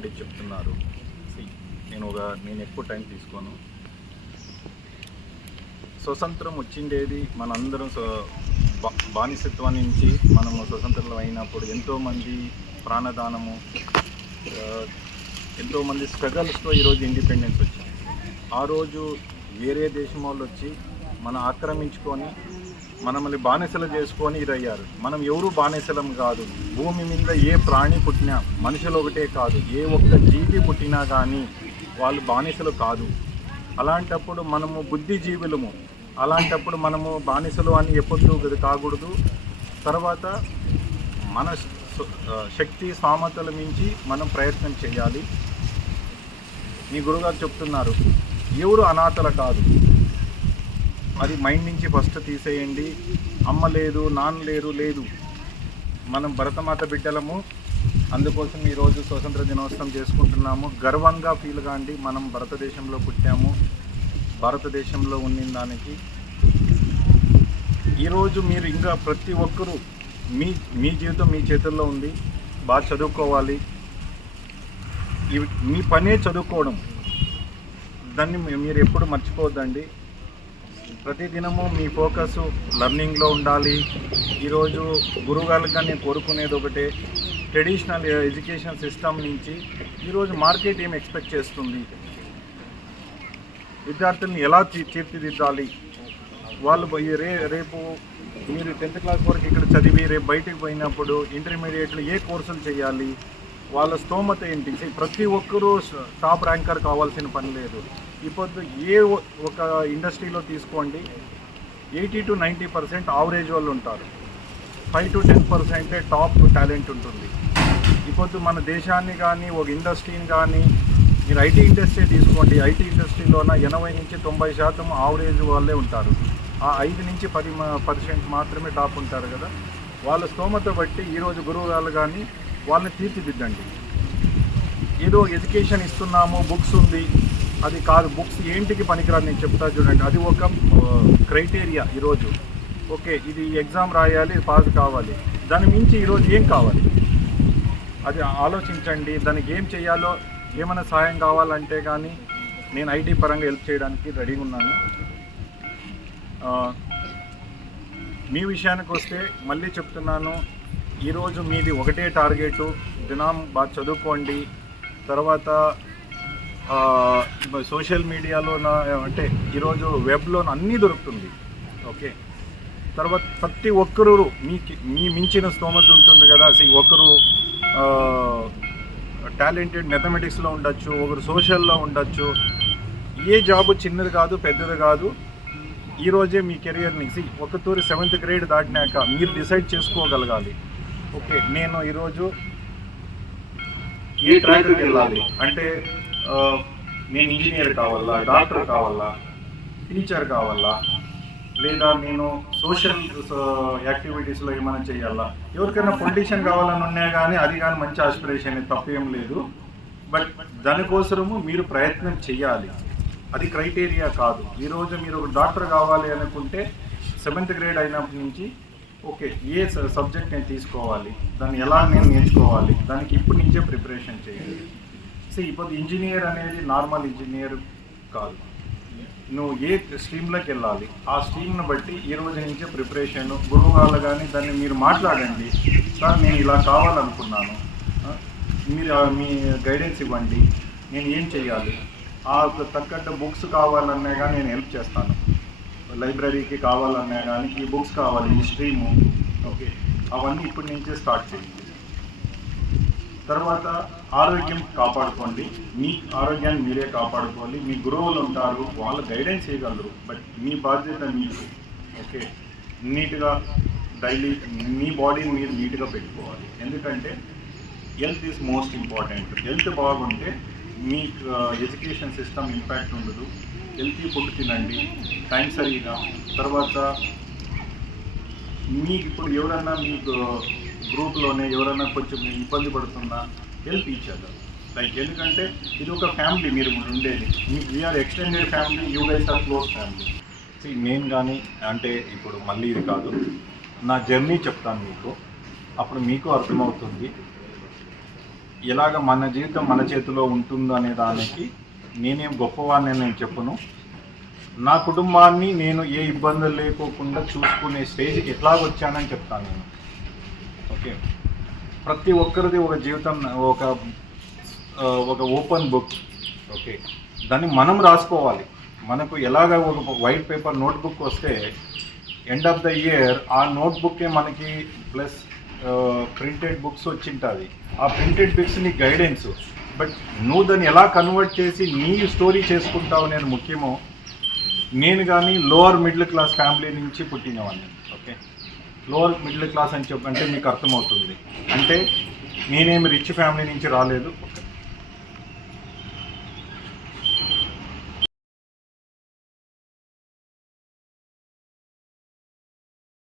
Already చెప్తున్నారు. నేను ఒక నేను ఎక్కువ టైం తీసుకోను. స్వతంత్రం వచ్చిండేది మనందరం బానిసత్వం నుంచి మనము స్వతంత్రం అయినప్పుడు ఎంతోమంది ప్రాణదానము ఎంతోమంది స్ట్రగల్స్తో ఈరోజు ఇండిపెండెన్స్ వచ్చింది. ఆ రోజు వేరే దేశం వాళ్ళు వచ్చి మనం ఆక్రమించుకొని మనల్ని బానిసలు చేసుకొని ఇదయ్యారు మనం ఎవరు బానిసలం కాదు. భూమి మీద ఏ ప్రాణి పుట్టినా మనుషులు ఒకటే కాదు. ఏ ఒక్క జీవి పుట్టినా కానీ వాళ్ళు బానిసలు కాదు. అలాంటప్పుడు మనము బుద్ధిజీవులము. అలాంటప్పుడు మనము బానిసలు అని ఎప్పుడు కాకూడదు. తర్వాత మన శక్తి సామర్థ్యాల మించి మనం ప్రయత్నం చేయాలి. మీ గురుగారు చెప్తున్నారు ఎవరు అనాథల కాదు. అది మైండ్ నుంచి ఫస్ట్ తీసేయండి. అమ్మ లేదు నాన్న లేరు లేదు. మనం భరతమాత బిడ్డలము. అందుకోసం ఈరోజు స్వతంత్ర దినోత్సవం చేసుకుంటున్నాము. గర్వంగా ఫీల్ కాండి మనం భారతదేశంలో పుట్టాము. భారతదేశంలో ఉన్న దానికి. ఈరోజు మీరు ఇంకా ప్రతి ఒక్కరూ మీ మీ జీవితం మీ చేతుల్లో ఉంది. బాగా చదువుకోవాలి. ఇవి- మీ పనే చదువుకోవడం. దాన్ని మీరు ఎప్పుడు మర్చిపోవద్దండి. ప్రతిదినము మీ ఫోకస్ లర్నింగ్లో ఉండాలి. ఈరోజు గురువుగారుగా నేను కోరుకునేది ఒకటే ట్రెడిషనల్ ఎడ్యుకేషన్ సిస్టమ్ నుంచి ఈరోజు మార్కెట్ ఏం ఎక్స్పెక్ట్ చేస్తుంది? విద్యార్థుల్ని ఎలా తీర్చిదిద్దాలి? వాళ్ళు రే రేపు మీరు టెన్త్ క్లాస్ వరకు ఇక్కడ చదివి రేపు బయటకు పోయినప్పుడు ఇంటర్మీడియట్లో ఏ కోర్సులు చేయాలి? వాళ్ళ స్తోమత ఏంటి? ప్రతి ఒక్కరూ టాప్ ర్యాంకర్ కావాల్సిన పని లేదు. ఇప్పుడు ఏ ఒక ఇండస్ట్రీలో తీసుకోండి eighty to ninety percent average వాళ్ళు ఉంటారు. ఫైవ్ టు టెన్ పర్సెంటే టాప్ టాలెంట్ ఉంటుంది. ఇప్పుడు మన దేశాన్ని కానీ ఒక ఇండస్ట్రీని కానీ మీరు ఐటీ ఇండస్ట్రీ తీసుకోండి. ఐటీ ఇండస్ట్రీలోన ఎనభై నుంచి తొంభై శాతం ఆవరేజ్ వాళ్ళే ఉంటారు. ఆ ఐదు నుంచి పది పర్సెంట్ మాత్రమే టాప్ ఉంటారు కదా. వాళ్ళ స్తోమత బట్టి ఈరోజు గురువుగారు కానీ వాళ్ళని తీర్చిదిద్దండి. ఏదో ఎడ్యుకేషన్ ఇస్తున్నాము బుక్స్ ఉంది అది కాదు బుక్స్ ఏంటికి పనికిరాదు నేను చెప్తా చూడండి. అది ఒక క్రైటీరియా ఈరోజు. ఓకే ఇది ఎగ్జామ్ రాయాలి పాస్ కావాలి. దాని మించి ఈరోజు ఏం కావాలి? అది ఆలోచించండి. దానికి ఏం చేయాలో ఏమైనా సహాయం కావాలంటే కానీ నేను ఐటీ పరంగా హెల్ప్ చేయడానికి రెడీగా ఉన్నాను. మీ విషయానికి వస్తే మళ్ళీ చెప్తున్నాను. ఈరోజు మీది ఒకటే టార్గెట్. దినం బాగా చదువుకోండి. తర్వాత సోషల్ మీడియాలో అంటే ఈరోజు వెబ్లో అన్నీ దొరుకుతుంది. ఓకే? తర్వాత ప్రతి ఒక్కరు మీకు మీ మించిన స్తోమత ఉంటుంది కదా అసలు ఒకరు టాలెంటెడ్ మెథమెటిక్స్లో ఉండొచ్చు ఒకరు సోషల్లో ఉండొచ్చు. ఏ జాబ్ చిన్నది కాదు పెద్దది కాదు. ఈరోజే మీ కెరియర్ని సి ఒక తూరి సెవెంత్ గ్రేడ్ దాటినాక మీరు డిసైడ్ చేసుకోగలగాలి. ఓకే? నేను ఈరోజు ఏ ట్రాక్కి వెళ్ళాలి. అంటే నేను ఇంజనీర్ కావాలా డాక్టర్ కావాలా టీచర్ కావాలా లేదా నేను సోషల్ యాక్టివిటీస్లో ఏమైనా చేయాలా? ఎవరికైనా పొలిటీషియన్ కావాలని ఉన్నా కానీ అది కానీ మంచి ఆస్పిరేషన్ తప్పేం లేదు. బట్ దానికోసము మీరు ప్రయత్నం చేయాలి. అది క్రైటీరియా కాదు. ఈరోజు మీరు ఒక డాక్టర్ కావాలి అనుకుంటే సెవెంత్ గ్రేడ్ అయినప్పటి నుంచి ఓకే ఏ సబ్జెక్ట్ నేను తీసుకోవాలి దాన్ని ఎలా నేను నేర్చుకోవాలి దానికి ఇప్పటి నుంచే ప్రిపరేషన్ చేయాలి. సో ఇప్పుడు ఇంజనీర్ అనేది నార్మల్ ఇంజనీర్ కాదు. నువ్వు ఏ స్ట్రీమ్లోకి వెళ్ళాలి ఆ స్ట్రీమ్ని బట్టి ఈ రోజు నుంచే ప్రిపరేషన్ గురువు వాళ్ళు కానీ దాన్ని మీరు మాట్లాడండి. సార్ నేను ఇలా కావాలనుకున్నాను. మీరు మీ గైడెన్స్ ఇవ్వండి. నేను ఏం చేయాలి ఆ తగ్గట్టు బుక్స్ కావాలన్నా కానీ నేను హెల్ప్ చేస్తాను. లైబ్రరీకి కావాలన్నా కానీ ఈ బుక్స్ కావాలి ఈ స్ట్రీము ఓకే అవన్నీ ఇప్పటి నుంచే స్టార్ట్ చేయండి తర్వాత ఆరోగ్యం కాపాడుకోండి. మీ ఆరోగ్యాన్ని మీరే కాపాడుకోవాలి. మీ గురువులు ఉంటారు. వాళ్ళు గైడెన్స్ చేయగలరు. బట్ మీ బాధ్యత మీకు. ఓకే నీట్గా డైలీ మీ బాడీని మీరు నీట్గా పెట్టుకోవాలి. ఎందుకంటే health is most important health బాగుంటే మీ ఎడ్యుకేషన్ సిస్టమ్ ఇంపాక్ట్ ఉండదు. హెల్తీ ఫుడ్ తినండి. టైం సరిగా తర్వాత మీకు ఇప్పుడు ఎవరన్నా మీకు గ్రూప్లోనే ఎవరైనా కొంచెం ఇబ్బంది పడుతున్నా హెల్ప్ ఇచ్చారు. లైక్ ఎందుకంటే ఇది ఒక ఫ్యామిలీ మీరు ఉండేది. మీకు we're extended family you guys are close family See, నేను కానీ అంటే ఇప్పుడు మళ్ళీ ఇది కాదు. నా జర్నీ చెప్తాను మీకు. అప్పుడు మీకు అర్థమవుతుంది. ఎలాగ మన జీవితం మన చేతిలో ఉంటుందనే దానికి నేనేం గొప్పవాడిని నేను చెప్పను. నా కుటుంబాన్ని నేను ఏ ఇబ్బందులు లేకోకుండా చూసుకునే స్టేజ్కి ఎట్లా వచ్చానని చెప్తాను నేను. ఓకే. ప్రతి ఒక్కరిది ఒక జీవితం ఒక ఒక ఓపెన్ బుక్. ఓకే. దాన్ని మనం రాసుకోవాలి. మనకు ఎలాగ ఒక వైట్ పేపర్ నోట్బుక్ వస్తే ఎండ్ ఆఫ్ ద ఇయర్ ఆ నోట్బుక్కే మనకి ప్లస్ ప్రింటెడ్ బుక్స్ వచ్చింటుంది ఆ ప్రింటెడ్ బుక్స్ నీ గైడెన్స్. బట్ నువ్వు దాన్ని ఎలా కన్వర్ట్ చేసి నీ స్టోరీ చేసుకుంటావు నేను ముఖ్యమో నేను కానీ లోవర్ మిడిల్ క్లాస్ ఫ్యామిలీ నుంచి పుట్టినవాడిని. ఓకే? లోవర్ మిడిల్ క్లాస్ అని చెప్పంటే మీకు అర్థమవుతుంది. అంటే నేనేమి రిచ్ ఫ్యామిలీ నుంచి రాలేదు.